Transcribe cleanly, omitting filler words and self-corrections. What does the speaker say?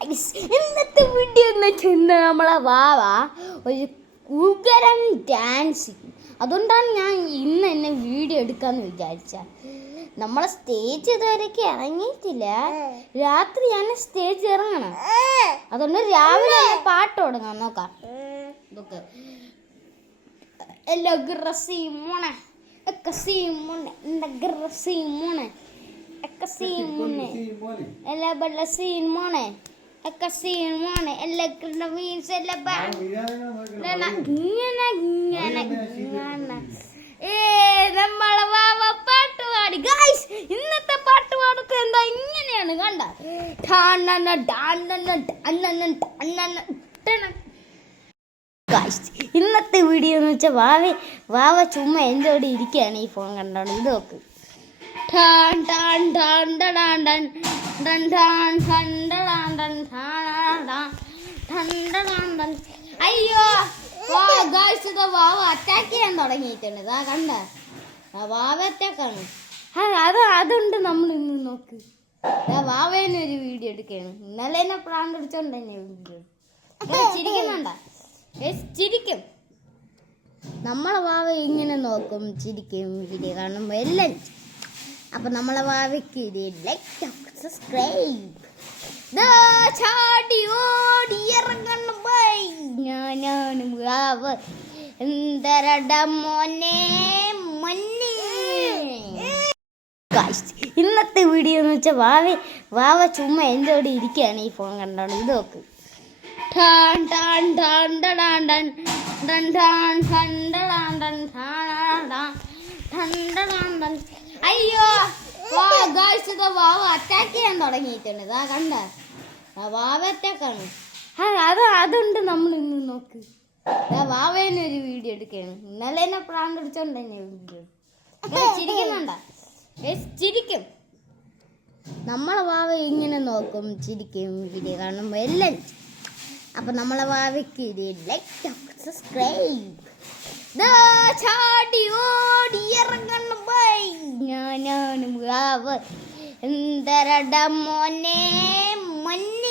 Guys, ഇന്നത്തെ video എന്ന് വെച്ചാൽ നമ്മളെ വാവ ഒരു ഉഗ്രൻ ഡാൻസ്. അതുകൊണ്ടാണ് ഞാൻ ഇന്ന് എന്നെ വീഡിയോ എടുക്കാമെന്ന് വിചാരിച്ചത്. നമ്മളെ സ്റ്റേജ് ഇതുവരെയൊക്കെ ഇറങ്ങിയിട്ടില്ല. രാത്രിയാണ് സ്റ്റേജ് ഇറങ്ങണം. അതുകൊണ്ട് രാവിലെ പാട്ട് തുടങ്ങാം. നോക്കാം. ഇതൊക്കെ എല്ലാ ഗ്രസീമോണെ ഒക്കെ സീമോണെ എന്താ ഗ്രസീമോണെ ഒക്കെ സീമോണെ എല്ലാ ബല്ല സീമോണെ ഒക്കെ സീമോണെ എല്ലാ മീൻസ് എല്ലാ ഇങ്ങനെ ഇങ്ങനെ ഇങ്ങനെ നമ്മളെ വാവ പാട്ട് പാടി. ഗൈസ്, ഇന്നത്തെ പാട്ട് പാടൊക്കെ എന്താ ഇങ്ങനെയാണ് കണ്ട. ഇന്നത്തെ വീഡിയോ എന്ന് വെച്ചാൽ വാവ ചുമ്മാ എന്തോടെ ഇരിക്കുകയാണ് ഈ ഫോൺ കണ്ടോണ്ട്. ഇത് നോക്ക്. അയ്യോ ഗൈസ്, ഇത് വാവ അറ്റാക്ക് ചെയ്യാൻ തുടങ്ങിയിട്ടുണ്ട്. ഇതാ കണ്ട, വാവ അറ്റാക്കാണ്. അതുണ്ട് നമ്മൾ ഇന്ന് നോക്ക്. വാവേനെ ഒരു വീഡിയോ എടുക്കുകയാണ്. ഇന്നലെ എന്നെ പ്രാന്ത് അടിച്ചോണ്ട് തന്നെ വീഡിയോ ചിരിക്കുന്നുണ്ട. ചിരിക്കും. നമ്മളെ വാവ ഇങ്ങനെ നോക്കും, ചിരിക്കും വീഡിയോ കാണുമ്പോൾ എല്ലാം. അപ്പൊ നമ്മളെ വാവയ്ക്ക് ലൈക്ക് സബ്സ്ക്രൈബ്. ചാടി ഓടി ഇറങ്ങണം ബൈ. ഞാനും വാവ എന്തരട മോനെ മൊന്നേ. ഇന്നത്തെ വീഡിയോ എന്ന് വെച്ചാൽ വാവ ചുമ്മാ എന്തോടെ ഇരിക്കുകയാണ് ഈ ഫോൺ കണ്ടോണ്ട്. ഇത് നോക്ക്. അയ്യോ ഗൈസ്, ഇത് വാവ അറ്റാക്ക് ചെയ്യാൻ തുടങ്ങിയിട്ടുണ്ട്. ഇതാ കണ്ട, വാവ അറ്റാക്കാണ്. അതുണ്ട് നമ്മൾ ഇന്ന് നോക്ക്. വാവേനെ ഒരു വീഡിയോ എടുക്കുകയാണ്. ഇന്നലെ എന്നെ പ്രാന്ത് അടിച്ചോണ്ട് തന്നെ വീഡിയോ ചിരിക്കുന്നുണ്ട. ചിരിക്കും. നമ്മളെ വാവ ഇങ്ങനെ നോക്കും, ചിരിക്കും വീഡിയോ കാണുമ്പോൾ എല്ലാം. അപ്പൊ നമ്മളെ വാവയ്ക്ക് ലൈക്ക് സബ്സ്ക്രൈബ്. ചാടി ഓടി ഇറങ്ങണം ബൈ. ഞാനും വാവ എന്തരട മോനെ മൊന്നേ.